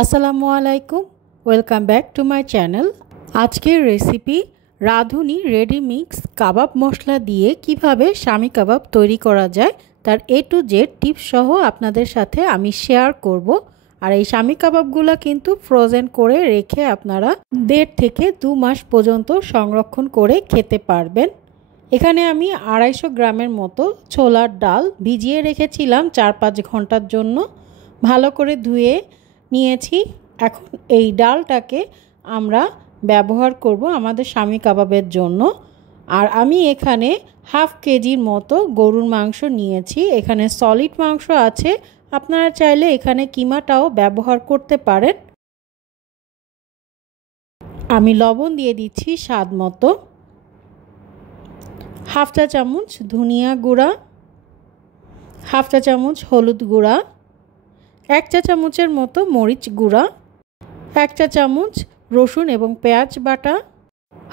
আসসালামু আলাইকুম, welcome back to my channel. আজকের রেসিপি রাঁধুনি রেডি মিক্স কাবাব মশলা দিয়ে কিভাবে শামি কাবাব তৈরি করা যায় তার A to Z টিপস সহ আপনাদের সাথে আমি শেয়ার করব। আর এই শামি কাবাবগুলো কিন্তু ফ্রোজেন করে রেখে আপনারা 1.5 থেকে 2 মাস পর্যন্ত সংরক্ষণ করে খেতে পারবেন। এখানে আমি 250 গ্রামের মতো ছোলার ডাল ভিজিয়ে রেখেছিলাম 4-5 ঘন্টার জন্য। ভালো করে ধুয়ে নিয়েছি। এখন এই ডালটাকে আমরা ব্যবহার করব আমাদের শামি কাবাবের জন্য। আর আমি এখানে হাফ কেজির মতো গরুর মাংস নিয়েছি। এখানে সলিড মাংস আছে, আপনারা চাইলে এখানে কিমাটাও ব্যবহার করতে পারেন। আমি লবণ দিয়ে দিচ্ছি স্বাদ মতো, হাফ চা চামচ ধনিয়া গুঁড়া, হাফ চা চামচ হলুদ গুঁড়া, 1 চা চামচের মতো মরিচ গুঁড়া, 1 চা চামচ রসুন এবং পেঁয়াজ বাটা,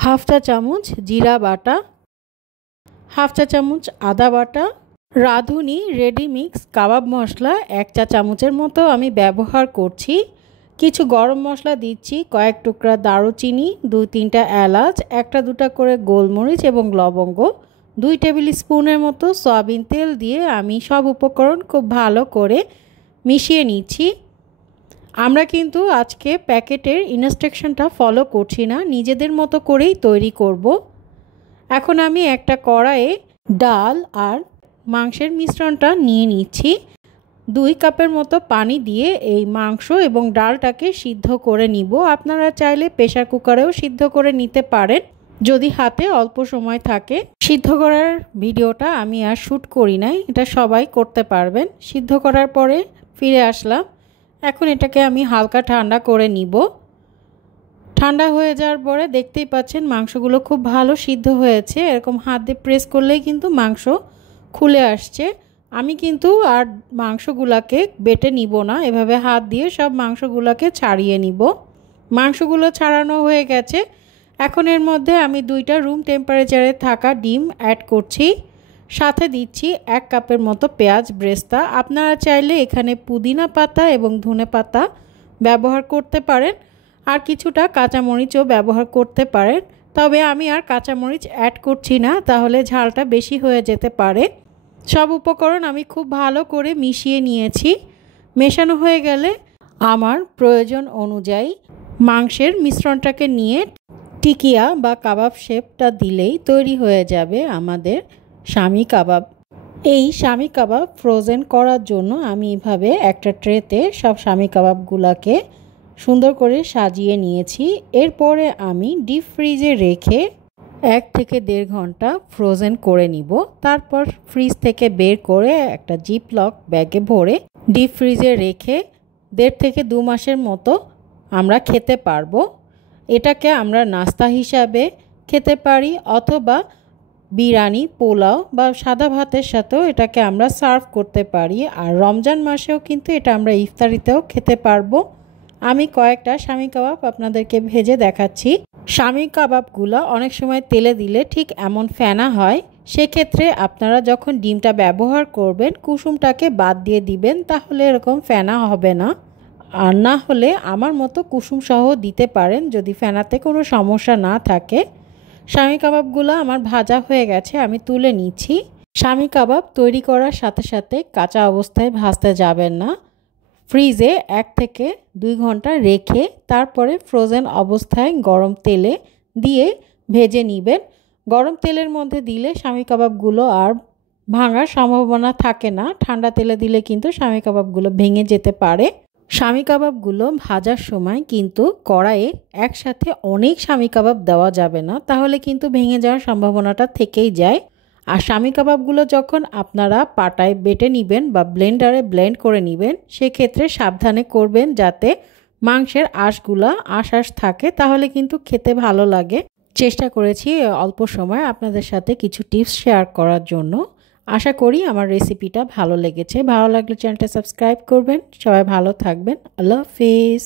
হাফ চা চামচ জিরা বাটা, হাফ চা চামচ আদা বাটা, রাঁধুনি রেডি মিক্স কাবাব মশলা 1 চা চামচের মতো আমি ব্যবহার করছি। কিছু গরম মশলা দিচ্ছি, কয়েক টুকরা দারুচিনি, 2-3টা এলাচ, 1-2টা করে গোলমরিচ এবং লবঙ্গ, 2 টেবিল স্পুনের মতো সয়াবিন তেল দিয়ে আমি সব উপকরণ খুব ভালো করে মিশিয়ে নিচ্ছি। আমরা কিন্তু আজকে প্যাকেটের ইনস্ট্রাকশনটা ফলো করছি না, নিজেদের মতো করেই তৈরি করব। এখন আমি একটা কড়াইয়ে ডাল আর মাংসের মিশ্রণটা নিয়ে নিচ্ছি। 2 কাপের মতো পানি দিয়ে এই মাংস এবং ডালটাকে সিদ্ধ করে নিব। আপনারা চাইলে প্রেসার কুকারেও সিদ্ধ করে নিতে পারেন যদি হাতে অল্প সময় থাকে। সিদ্ধ করার ভিডিওটা আমি আর শ্যুট করি নাই, এটা সবাই করতে পারবেন। সিদ্ধ করার পরে ফিরে আসলাম। এখন এটাকে আমি হালকা ঠান্ডা করে নিব। ঠান্ডা হয়ে যাওয়ার পরে দেখতেই পাচ্ছেন মাংসগুলো খুব ভালো সিদ্ধ হয়েছে। এরকম হাত দিয়ে প্রেস করলেই কিন্তু মাংস খুলে আসছে। আমি কিন্তু আর মাংসগুলোকে বেটে নিব না, এভাবে হাত দিয়ে সব মাংসগুলোকে ছাড়িয়ে নিব। মাংসগুলো ছাড়ানো হয়ে গেছে। এখন এর মধ্যে আমি 2টা রুম টেম্পারেচারে থাকা ডিম অ্যাড করছি। সাথে দিচ্ছি 1 কাপের মতো পেঁয়াজ ব্রেস্তা। আপনারা চাইলে এখানে পুদিনা পাতা এবং ধনে পাতা ব্যবহার করতে পারেন, আর কিছুটা কাঁচামরিচও ব্যবহার করতে পারেন। তবে আমি আর কাঁচামরিচ অ্যাড করছি না, তাহলে ঝালটা বেশি হয়ে যেতে পারে। সব উপকরণ আমি খুব ভালো করে মিশিয়ে নিয়েছি। মেশানো হয়ে গেলে আমার প্রয়োজন অনুযায়ী মাংসের মিশ্রণটাকে নিয়ে টিকিয়া বা কাবাব শেপটা দিলেই তৈরি হয়ে যাবে আমাদের শামি কাবাব। এই শামি কাবাব ফ্রোজেন করার জন্য আমি এভাবে একটা ট্রেতে সব শামি কাবাবগুলোকে সুন্দর করে সাজিয়ে নিয়েছি। এরপরে আমি ডিপ ফ্রিজে রেখে 1 থেকে 1.5 ঘন্টা ফ্রোজেন করে নিব। তারপর ফ্রিজ থেকে বের করে একটা জিপলক ব্যাগে ভরে ডিপ ফ্রিজে রেখে 1.5 থেকে 2 মাসের মতো আমরা খেতে পারবো। এটাকে আমরা নাস্তা হিসাবে খেতে পারি, অথবা বিরিয়ানি, পোলাও বা সাদা ভাতের সাথেও এটাকে আমরা সার্ভ করতে পারি। আর রমজান মাসেও কিন্তু এটা আমরা ইফতারিতেও খেতে পারবো। আমি কয়েকটা শামি কাবাব আপনাদেরকে ভেজে দেখাচ্ছি। শামি কাবাবগুলো অনেক সময় তেলে দিলে ঠিক এমন ফেনা হয়। সেক্ষেত্রে আপনারা যখন ডিমটা ব্যবহার করবেন কুসুমটাকে বাদ দিয়ে দিবেন, তাহলে এরকম ফেনা হবে না। আর না হলে আমার মতো কুসুম সহ দিতে পারেন যদি ফেনাতে কোনো সমস্যা না থাকে। শামি কাবাবগুলো আমার ভাজা হয়ে গেছে, আমি তুলে নিচ্ছি। শামি কাবাব তৈরি করার সাথে সাথে কাঁচা অবস্থায় ভাজতে যাবেন না। ফ্রিজে 1 থেকে 2 ঘন্টা রেখে তারপরে ফ্রোজেন অবস্থায় গরম তেলে দিয়ে ভেজে নেবেন। গরম তেলের মধ্যে দিলে শামি কাবাবগুলো আর ভাঙার সম্ভাবনা থাকে না। ঠান্ডা তেলে দিলে কিন্তু শামি কাবাবগুলো ভেঙে যেতে পারে। শামি কাবাবগুলো ভাজার সময় কিন্তু কড়াইয়ে একসাথে অনেক শামি কাবাব দেওয়া যাবে না, তাহলে কিন্তু ভেঙে যাওয়ার সম্ভাবনাটা থেকেই যায়। আর শামি কাবাবগুলো যখন আপনারা পাটায় বেটে নেবেন বা ব্লেন্ডারে ব্লেন্ড করে নেবেন, সেক্ষেত্রে সাবধানে করবেন যাতে মাংসের আঁশ থাকে, তাহলে কিন্তু খেতে ভালো লাগে। চেষ্টা করেছি অল্প সময় আপনাদের সাথে কিছু টিপস শেয়ার করার জন্য। আশা করি আমার রেসিপিটা ভালো লেগেছে। ভালো লাগলে চ্যানেলটা সাবস্ক্রাইব করবেন। সবাই ভালো থাকবেন। আল্লাহ হাফেজ।